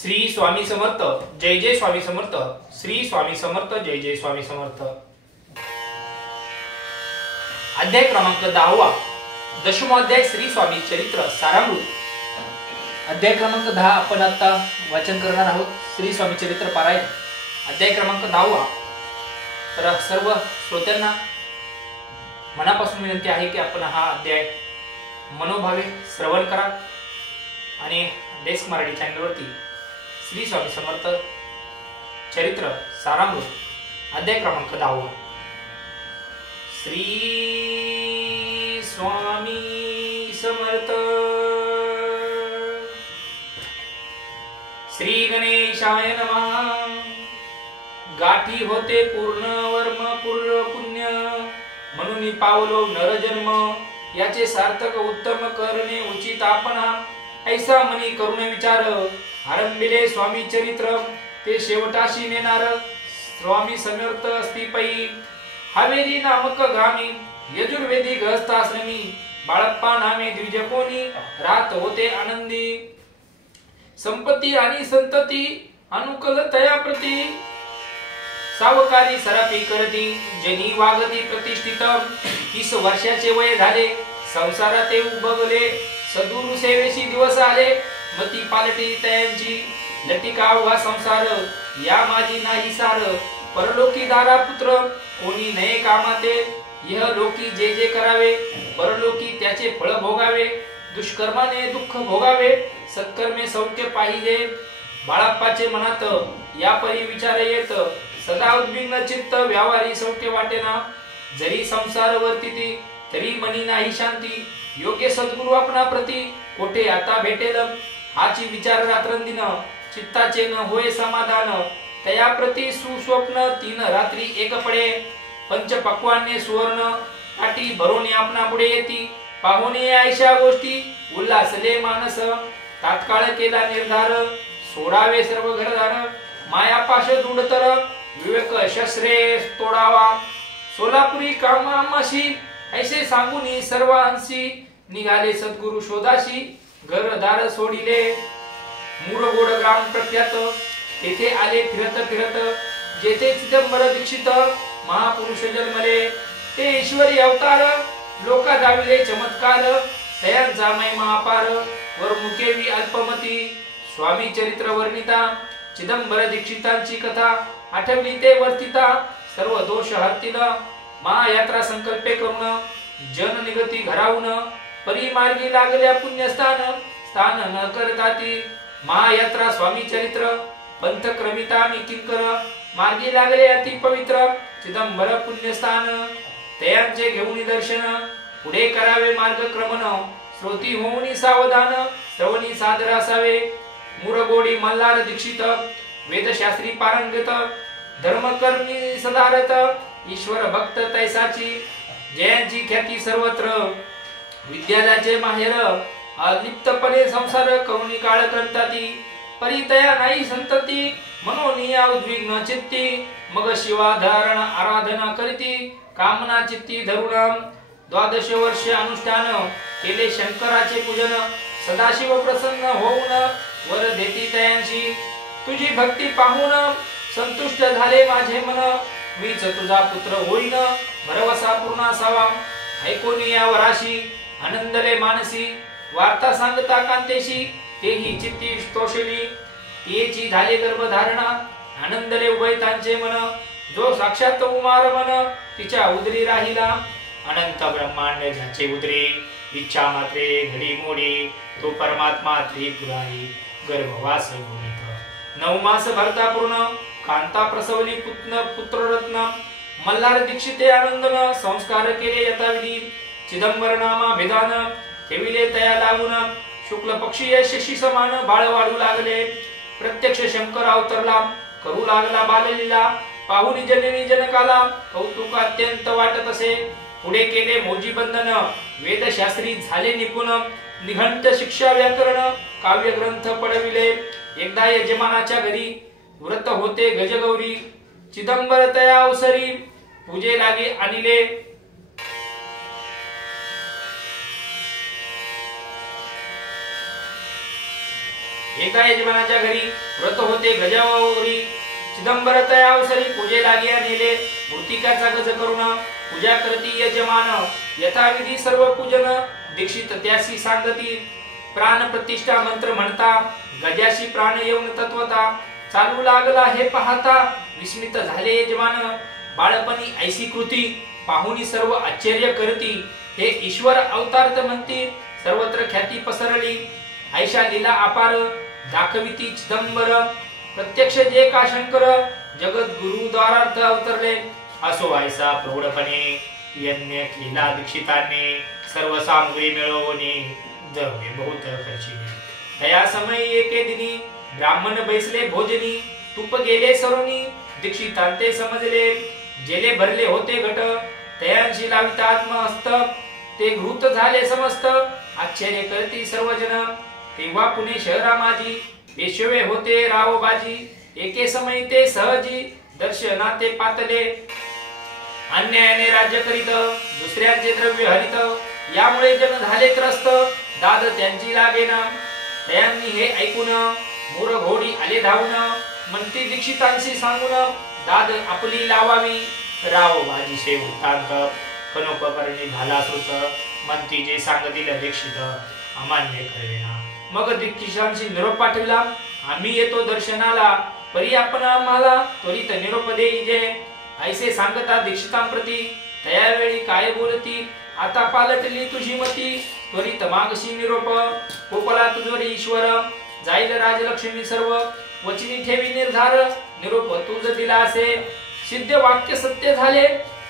श्री स्वामी समर्थ, जय जय स्वामी समर्थ, श्री स्वामी समर्थ, जय जय स्वामी समर्थ। अध्याय क्रमांक 10, दशमोध्याय श्री स्वामी चरित्र सारामृत। अध्याय क्रमांक 10 आपण आता वाचन करणार आहोत। श्री स्वामी चरित्र पारायण अध्याय क्रमांक 10। तर सर्व श्रोत्यांना मनापासून विनंती आहे की आपण हा अध्याय मनोभावे श्रवण करा आणि डेस्क मराठी चॅनलवरती श्री स्वामी समर्थ चरित्र सारामृत अध्याय क्रमांक 10। श्री स्वामी समर्थ। श्री गणेशाय नमः। गाठी होते पूर्ण वर्म पूर्ण पुण्य, म्हणून पावलो नरजन्म, याचे सार्थक उत्तम करणे उचित आपणा। ऐसा मनी करुण विचार, आरंभिले स्वामी चरित्र, ते शेवटाशी नेणार स्वामी समर्थ असती पै। हावेरी नामक ग्रामी, यजुर्वेदी गृहस्थाश्रमी, बाळप्पा नामे द्विजकोनी, राहत होते आनंदी। संपत्ती आणि संतती अनुकूल तया प्रती, सावकारी सरापी करती, जनी वागती प्रतिष्ठित। 30 वर्षाचे वय झाले, संसारात ते उबगले, सद्गुरु सेवेशी दिवस आले, मती पालटी तयांची। लटिका उभा संसार, या माझी नाही सार, परलोकी दारा पुत्र, कोणी नये कामाते। यह लोकी जे जे करावे, परलोकी त्याचे फळ भोगावे। दुष्कर्माने दुःख भोगावे, सत्कर्मे सौख्य पाहिजे। बाळप्पाचे मनात या परी विचार येत, सदा उद्विग्न चित्त, व्यावारी सौख्य वाटेना। जरी संसार वर्तिती, तरी मनी नाही शांती। योग्य सद्गुरु आपणा प्रती, कोठे आता भेटेल। हाची विचार रात्रंदिन, चित्ताचे न होय समाधान। तया प्रती सुस्वप्न, 3 रात्री एक पडे। पंच पक्वाने सुवर्ण, काठी भरोने आपणा पुढे येती। पाहुणे ऐशा गोष्टी, उल्हासले मानस। तात्काळ केला निर्धार, सोडावे सर्व घरदार। मायापाश दूढतर, विवेक शस्त्रे तोडावा। सोलापुरी कामाशी, ऐसे सांगून सर्वांशी, निघाले सद्गुरु शोधाशी। घरदार सोडिले, मुरगोड ग्राम प्रख्यात, तेथे आले फिरत फिरत। जेथे चिदंबर दीक्षित, महापुरुष जन्मले, ते ईश्वरी अवतार। लोका दाविले चमत्कार, तयांचा महिमा अपार। वर मुकेवी अल्पमती, स्वामी चरित्र वर्णिता। चिदंबर दीक्षितांची कथा, आठवली ते वर्तिता। सर्व दोष हरतील, महायात्रा संकल्पे करून। जन निगती घरावून, परिमार्गी लागल्या पुण्यस्थान। स्थान न करताती, महायात्रा स्वामी चरित्र। पंथ क्रमिता मी किंकर, मार्गी लागले अति पवित्र। चिदंबर पुण्यस्थान, तयांचे घेऊन दर्शन। पुढे करावे मार्गक्रमण, श्रोती होऊन सावधान। श्रवणी सादर असावे, मुरगोडी मल्हार दीक्षित। वेदशास्त्री पारंगत, धर्मकर्मी सदारत। ईश्वर भक्त तैसाची, जयांची ख्याती सर्वत्र। विद्यादाचे माहेर, अलिप्तपणे संसार करुणी काळ करताती। परितया नाही संतती, म्हणून या उद्विग्न चित्ती। मग शिवाधारण आराधना करीती, कामना चित्ती धरुण। 12 वर्ष अनुष्ठान, केले शंकराचे पूजन। सदाशिव प्रसन्न होऊन, वर देती तयांची। तुझी भक्ती पाहून, संतुष्ट झाले माझे मन। मीच तुझा पुत्र होईन, भरवसा पूर्ण असावा। ऐकून या वराशी, आनंदले मानसी। वार्ता सांगता कांतेशी, तेही चित्ती तोषली। तिची झाले गर्भधारणा, आनंदले उभयतांचे मन। जो साक्षात उमार मन, तिच्या उदरी राहिला। अनंत ब्रह्मांड ज्याचे उदरी, इच्छा मात्रे घडी मोडी। तो परमात्मा त्रिपुरारी, गर्भवास गुणित। 9 मास भरता पूर्ण, कांता प्रसवली पुत्ररत्न। मल्हार दीक्षिते आनंदन, संस्कार केले यथाविधी। चिदंबर नामा भेदान, ठेविले तया लागून। शुक्ल पक्षीय शशी समान, बाळ वाढू लागले। प्रत्यक्ष शंकर अवतरला, करू लागला बाललीला। पाहुनी जननी जनकाला, कौतुक अत्यंत वाटत असे। पुढे केले मौजी बंधन, वेदशास्त्री झाले निपुण। निघंट शिक्षा व्याकरण, काव्य ग्रंथ पडविले। एकदा यजमानाच्या घरी, व्रत होते गजगौरी। चिदंबर तया अवसरी, पूजे लागे आणिले। एका यजमानाच्या घरी व्रत होते गजावरी चिदंबर तया अवसरी पूजे लागिया नेले मूर्तिकाचा गज करून पूजा करती यजमान यथाविधी सर्व पूजन दीक्षित त्यासी सांगती प्राण प्रतिष्ठा मंत्र म्हणता गजाशी प्राण येऊन तत्वता चालू लागला हे पाहता विस्मित झाले यजमान बाळपणी ऐसी कृती पाहुनी सर्व आश्चर्य करती हे ईश्वर अवतारत म्हणती सर्वत्र ख्याती पसरली ऐशा लीला अपार दाखविती चिदंबर प्रत्यक्ष जे का शंकर जगत गुरु द्वारार्थ अवतरले असो ऐसा प्रौढपणे यज्ञ केला दीक्षिताने सर्व सामग्री मिळवणे द्रव्य बहुत खर्चिले तया समय एके दिनी ब्राह्मण बैसले भोजनी तुप गेले सरोनी दीक्षितांते समजले जेले भरले होते घट तयांशी लाविता आत्महस्त ते घृत झाले समस्त आश्चर्य करती सर्वजन तेव्हा पुणे शहरा माझी पेशवे होते रावबाजी एके समय ते सहजी दर्शनाते पातले अन्यायाने राज्य करीत दुसऱ्यांचे द्रव्य हरित यामुळे जन झाले त्रस्त दाद त्यांची लागेना त्यांनी हे ऐकून मोर घोडी आले धावून म्हणती दीक्षितांशी सांगून दाद आपली लावावी रावबाजी शे वृत्तांत कनोपकरणी झाला श्रुत म्हणती जे सांगतील दीक्षित अमान्य करवेना मग दीक्षितांशी निरोप पाठविला आम्ही येतो दर्शनाला परी आपण आम्हाला त्वरित निरोप देई जे ऐसे सांगता दीक्षितांप्रती त्यावेळी काय बोलती आता पालटली तुझी मती त्वरित मागशी निरोप कोपला तुझवर ईश्वर जाईल राजलक्ष्मी सर्व वचनी ठेवी निर्धार निरोप तुझ दिला असे सिद्ध वाक्य सत्य झाले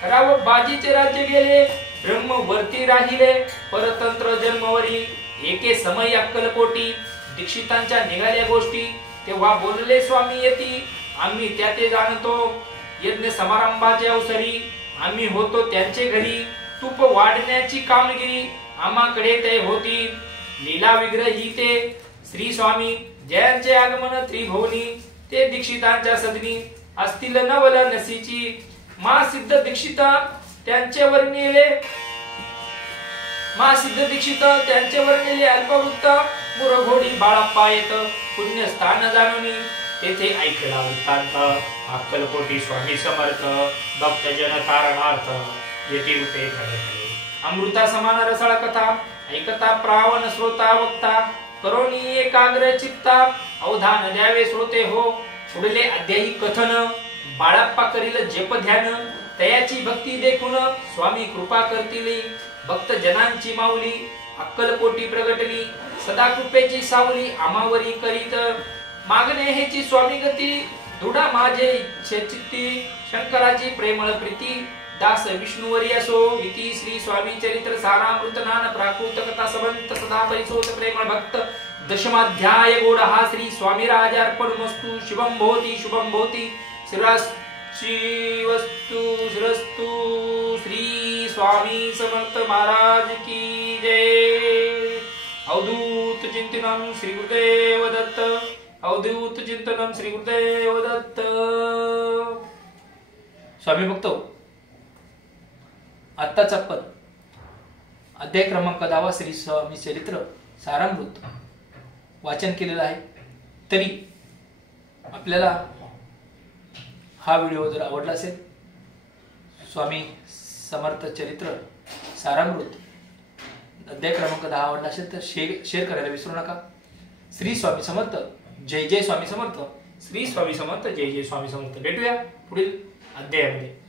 राव बाजीचे राज्य गेले ब्रह्म वरती राहिले परतंत्र जन्मवरी एके समय अक्कलकोटी दीक्षितांच्या निघाल्या गोष्टी तेव्हा बोलले स्वामी येती आम्ही त्या ते जाणतो यज्ञ समारंभाचे अवसरी आम्ही होतो त्यांचे घरी तूप वाढण्याची कामगिरी आम्हाकडे ते होती लीला विग्रही ते श्री स्वामी जयांचे आगमन त्रिभुवनी ते दीक्षितांच्या सदनी असतील नवल नसीची मा सिद्ध दीक्षित त्यांचे वर्णिले अल्पवृत्त मुरघोडी बाळाप्पा येत पुण्य स्थान जाणूनी तेथे ऐकला वृत्तांत अक्कलकोटी स्वामी समर्थ भक्तजन कारणार्थ येथे रूपे खरे अमृता समान रसाळ कथा ऐकता प्रावन श्रोता वक्ता करोनी एकाग्र चित्ता अवधान द्यावे श्रोते हो पुढले अध्यायी कथन बाळाप्पा करील जप ध्यान तयाची भक्ती देखून स्वामी कृपा करतील भक्त जनांची माऊली अक्कलकोटी प्रगटली सदा कृपेची सावली आमावरी करीत मागणे हेची स्वामी गती दुडा माझे चित्ती शंकराची प्रेमळ प्रीती दास विष्णुवरी असो इति श्री स्वामी चरित्र सारामृत नान प्राकृत कथा सबंत सदा परिसोत प्रेमळ भक्त दशमाध्याय गोडहा श्री स्वामी राजार्पणमस्तु शुभम भवति श्रीवस्तु श्रीरस्तु श्री स्वामी समर्थ महाराज की जय अवधूत चिंतनम श्री गुरुदेव दत्त अवधूत चिंतनम श्री गुरुदेव दत्त स्वामी भक्त आत्ताच आपण अध्याय क्रमांक 10 श्री स्वामी चरित्र सारामृत वाचन केलेलं आहे तरी आपल्याला हा व्हिडिओ जर आवडला असेल स्वामी समर्थ चरित्र सारामृत अध्याय क्रमांक 10 आवडला असेल तर शेअर करायला विसरू नका। श्री स्वामी समर्थ जय जय स्वामी समर्थ श्री स्वामी समर्थ जय जय स्वामी समर्थ भेटूया पुढील अध्यायामध्ये।